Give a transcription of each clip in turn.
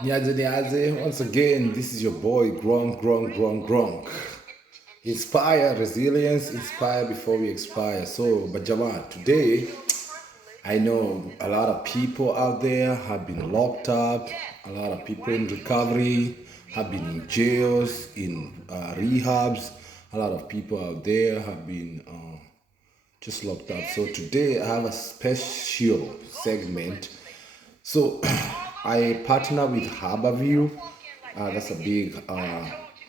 Nyaze, Nyaze. Once again, this is your boy Gronk. Inspire resilience, inspire before we expire. So, Bajama, today I know a lot of people out there have been locked up, a lot of people in recovery have been in jails, in rehabs, a lot of people out there have been just locked up. So today I have a special segment. So I partner with Harborview. That's a big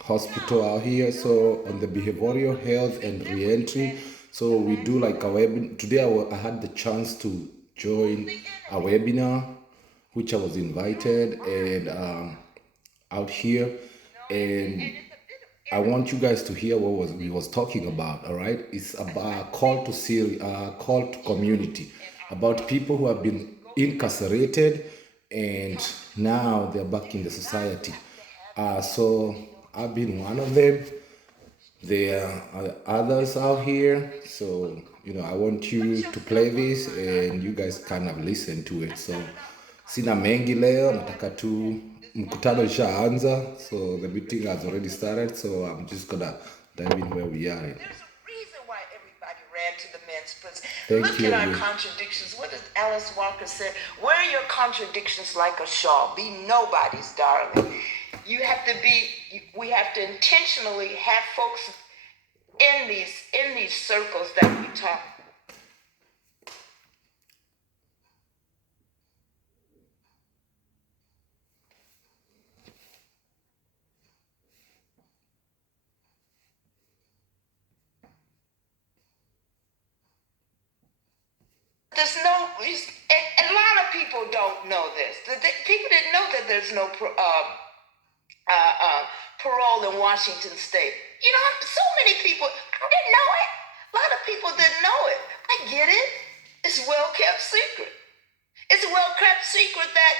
hospital out here. So on the behavioral health and reentry. So we do like a web. Today I had the chance to join a webinar, which I was invited and out here, and I want you guys to hear what we was talking about. All right, it's about call to community, about people who have been incarcerated and now they're back in the society. So I've been one of them. There are others out here. So, I want you to play this and you guys kind of listen to it. So, sina mengi leo, nataka tu mkutano ishaanza. So, the meeting has already started. So, I'm just gonna dive in where we are. There's a reason why everybody ran to the men's prison. Look at our contradictions. What does Alice Walker say? Wear your contradictions like a shawl. Be nobody's darling. We have to intentionally have folks in these circles that we talk. A lot of people don't know this. People didn't know that there's no parole in Washington State. So many people didn't know it. A lot of people didn't know it. I get it. It's a well-kept secret. It's a well-kept secret that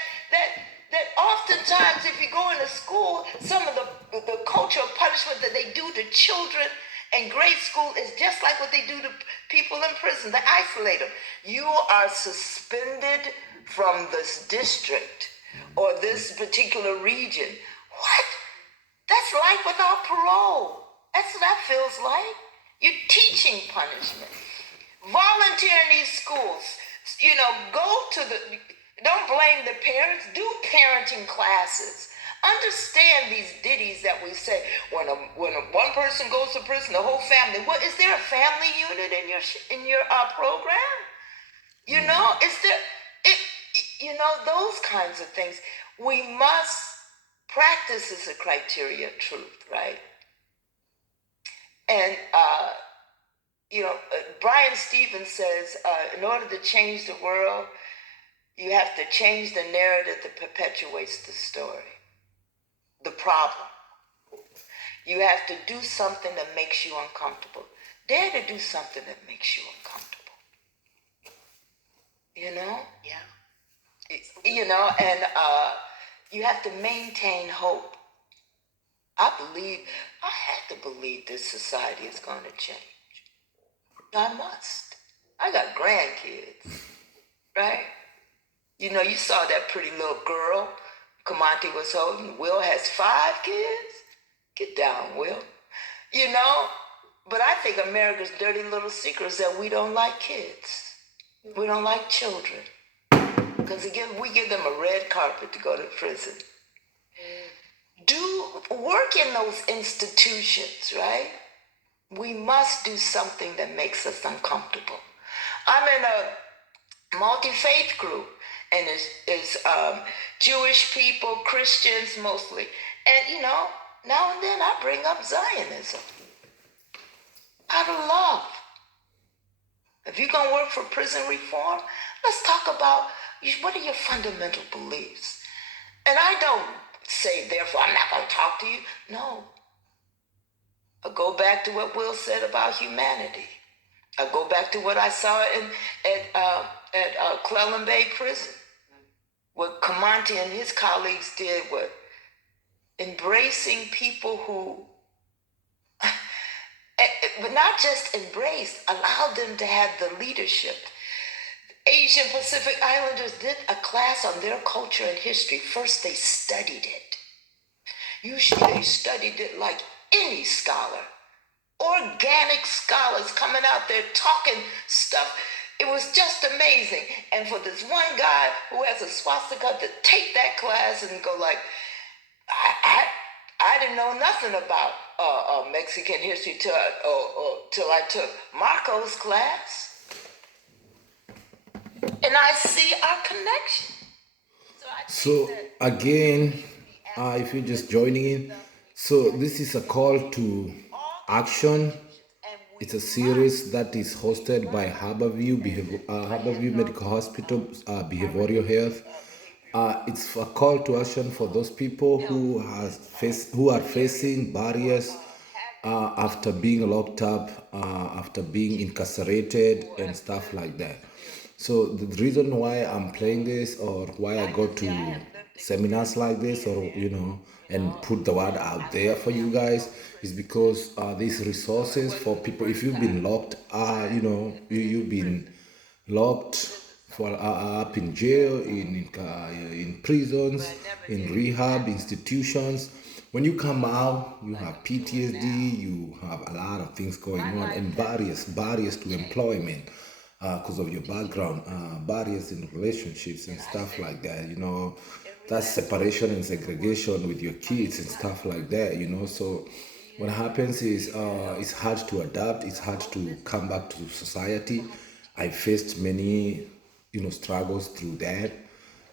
oftentimes if you go into school, some of the culture of punishment that they do to children in grade school is just like what they do to people in prison. They isolate them. You are suspended from this district or this particular region. What? That's life without parole. That's what that feels like. You're teaching punishment. Volunteer in these schools. Don't blame the parents. Do parenting classes. Understand these ditties that we say. When one person goes to prison, the whole family. What is there a family unit in your program? Is there? Those kinds of things. We must practice as a criteria of truth, right? And Brian Stevens says, in order to change the world, you have to change the narrative that perpetuates the story, the problem. You have to do something that makes you uncomfortable. Dare to do something that makes you uncomfortable. Yeah. And you have to maintain hope. I have to believe this society is going to change. I must. I got grandkids, right? You saw that pretty little girl Kamanti was holding. Will has 5 kids. Get down, Will. But I think America's dirty little secret is that we don't like kids. We don't like children. Because we give them a red carpet to go to prison. Do work in those institutions, right? We must do something that makes us uncomfortable. I'm in a multi-faith group, and it's Jewish people, Christians mostly. And, now and then I bring up Zionism out of love. If you're going to work for prison reform, let's talk about what are your fundamental beliefs. And I don't say, therefore, I'm not going to talk to you. No. I go back to what Will said about humanity. I go back to what I saw at Cleveland Bay Prison. What Kamanti and his colleagues did was embracing people who, but not just embraced, allowed them to have the leadership. Asian Pacific Islanders did a class on their culture and history. First, they studied it. Usually, they studied it like any scholar. Organic scholars coming out there talking stuff. It was just amazing. And for this one guy who has a swastika to take that class and go like, I didn't know nothing about Mexican history till I took Marco's class. And I see our connection. So again, if you're just joining in, so this is a call to action. It's a series that is hosted by Harborview Medical Hospital, Behavioral Health. It's a call to action for those people who are facing barriers after being locked up, after being incarcerated and stuff like that. So the reason why I'm playing this, or why I go to seminars like this, or and put the word out there for you guys, is because these resources for people. If you've been locked, you've been locked for up in jail, in prisons, in rehab institutions. When you come out, you have PTSD, you have a lot of things going on, and barriers to employment because of your background, barriers in relationships and stuff like that. That's separation and segregation with your kids and stuff like that. So what happens is it's hard to adapt, it's hard to come back to society. I faced many struggles through that.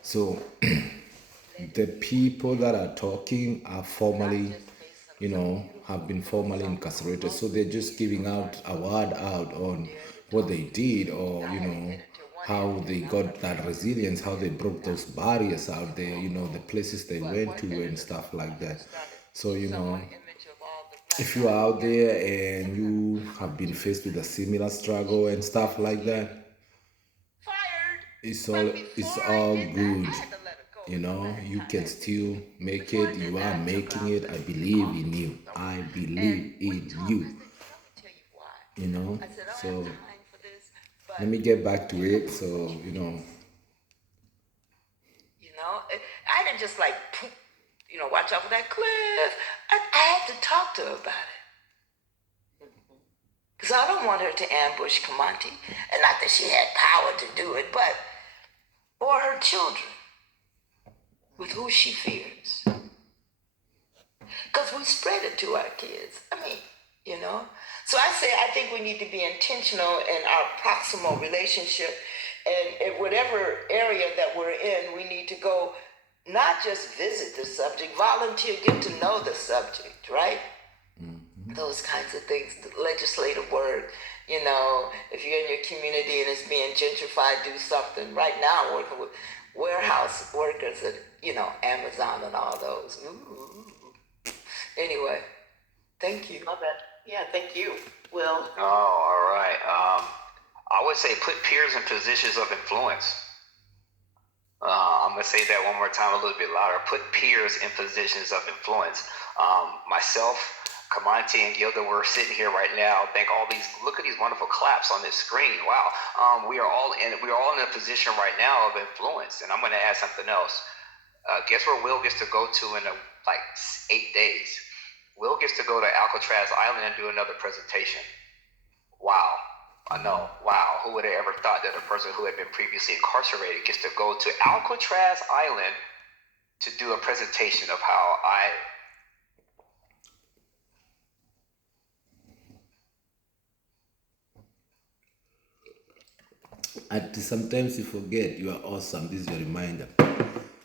So the people that are talking are formally, have been formally incarcerated, so they're just giving out a word out on what they did, or how they got that resilience, how they broke those barriers out there, the places they went to and stuff like that. So if you are out there and you have been faced with a similar struggle and stuff like that, it's all good. You can still make it. You are making it. I believe in you. I believe in you. you know so let me get back to it. So I didn't just like, watch out for that cliff. I had to talk to her about it. Because I don't want her to ambush Kamanti. And not that she had power to do it, but, or her children, with who she fears. Because we spread it to our kids. So I think we need to be intentional in our proximal relationship. And in whatever area that we're in, we need to go, not just visit the subject, volunteer, get to know the subject, right? Those kinds of things, the legislative work. If you're in your community and it's being gentrified, do something. Right now, working with warehouse workers at, Amazon and all those. Ooh. Anyway, thank you. Love it. Yeah, thank you, Will. Oh, all right. I would say put peers in positions of influence. I'm going to say that one more time, a little bit louder. Put peers in positions of influence. Myself, Kamanti, and Gilda, we're sitting here right now. Look at these wonderful claps on this screen. Wow. We are all in a position right now of influence. And I'm going to add something else. Guess where Will gets to go to in 8 days? Will gets to go to Alcatraz Island and do another presentation. Wow. I know. Wow. Who would have ever thought that a person who had been previously incarcerated gets to go to Alcatraz Island to do a presentation of how sometimes you forget you are awesome. This is your reminder.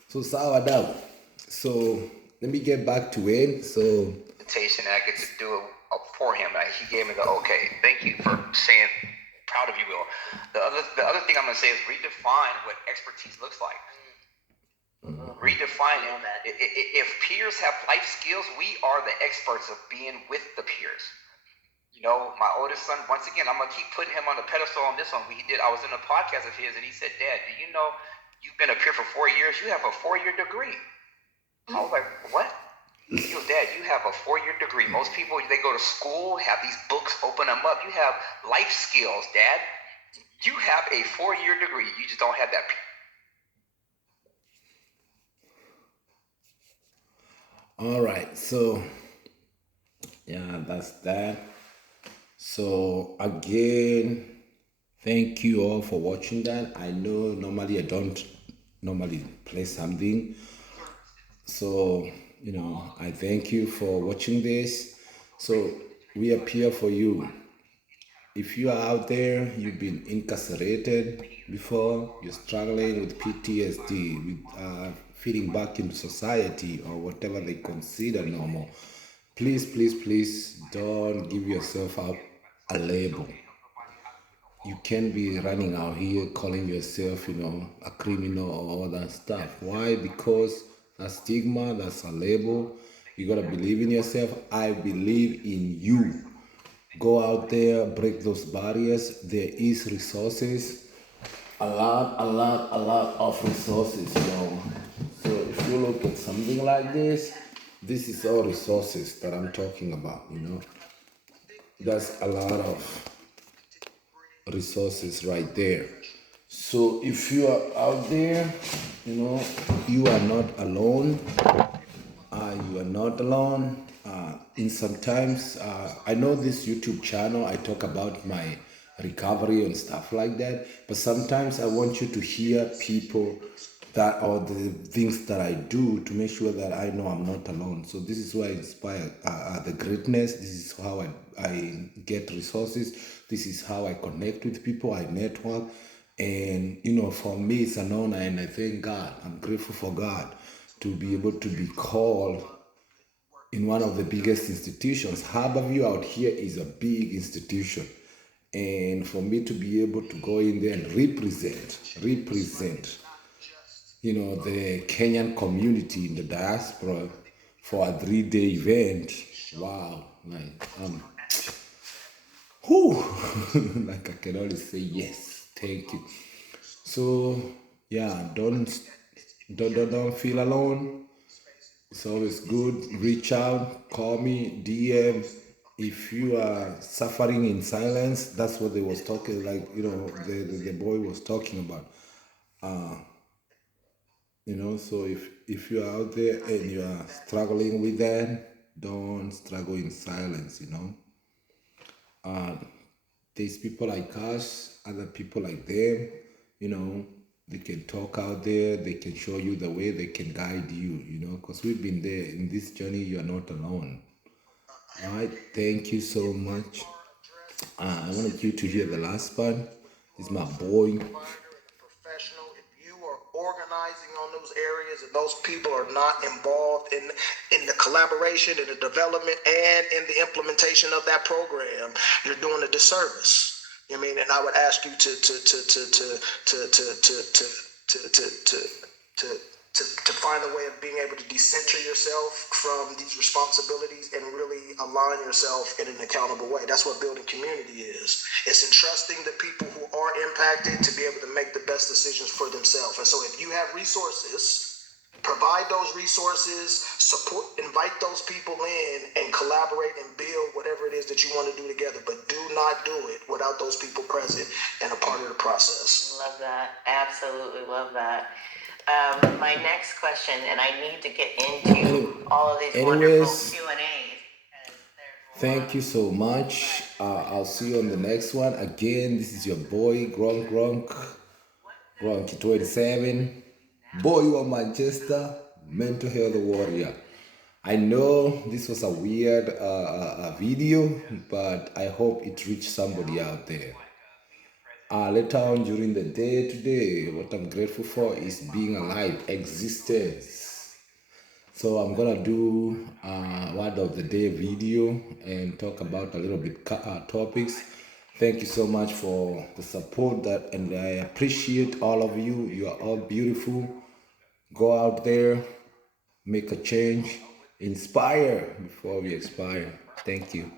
So sourdough. So let me get back to it. So presentation, I get to do it for him. He gave me the okay. Thank you for saying. Proud of you, Will. The other thing I'm going to say is redefine what expertise looks like. Redefine it. If peers have life skills, we are the experts of being with the peers. My oldest son, once again, I'm going to keep putting him on the pedestal on this one. I was in a podcast of his, and he said, Dad, do you know you've been a peer for 4 years? You have a 4-year degree. I was like, what? Dad, you have a 4-year degree. Most people, they go to school, have these books, open them up. You have life skills, Dad. You have a 4-year degree. You just don't have that. All right, so yeah, that's that. So again, thank you all for watching that. I know normally I don't normally play something, so I thank you for watching this. So we appear for you. If you are out there, you've been incarcerated before, you're struggling with PTSD, with fitting back into society or whatever they consider normal, please, please, please don't give yourself up a label. You can't be running out here calling yourself, a criminal or all that stuff. Why? Because a stigma, that's a label. You gotta believe in yourself. I believe in you. Go out there, break those barriers. There is resources, a lot of resources, So if you look at something like this is all resources that I'm talking about. That's a lot of resources right there. So if you are out there, you are not alone. You are not alone. In sometimes, I know this YouTube channel, I talk about my recovery and stuff like that, but sometimes I want you to hear people that or the things that I do to make sure that I know I'm not alone. So this is why I inspire the greatness. This is how I get resources. This is how I connect with people. I network. And for me, it's an honor, and I thank God. I'm grateful for God to be able to be called in one of the biggest institutions. Harborview out here is a big institution. And for me to be able to go in there and represent, the Kenyan community in the diaspora for a 3-day event, wow, like, whew, like I can only say yes, thank you. So yeah, don't feel alone. It's always good. Reach out, call me, DM. If you are suffering in silence, that's what they was talking. Like the boy was talking about. So if you are out there and you are struggling with that, don't struggle in silence. There's people like us, other people like them. You know, they can talk out there. They can show you the way. They can guide you. Because we've been there in this journey. You are not alone. All right, thank you so much. I wanted you to hear the last part. It's my boy. Professional, if you are organizing on those areas and those people are not involved in the collaboration and the development and in the implementation of that program, you're doing a disservice. You know what I mean? And I would ask you to find a way of being able to decenter yourself from these responsibilities and really align yourself in an accountable way. That's what building community is. It's entrusting the people who are impacted to be able to make the best decisions for themselves. And so if you have resources, provide those resources, support, invite those people in, and collaborate and build whatever it is that you want to do together. But do not do it without those people present and a part of the process. Love that. Absolutely love that. My next question, and I need to get into all of these wonderful Q&As. Thank you so much. I'll see you on the next one. Again, this is your boy Gronk 27. Boy, you are Manchester, mental health warrior. I know this was a weird video, but I hope it reached somebody out there. Later on during the day today, what I'm grateful for is being alive, existence. So I'm gonna do word of the day video and talk about a little bit topics. Thank you so much for the support and I appreciate all of you. You are all beautiful. Go out there, make a change, inspire before we expire. Thank you.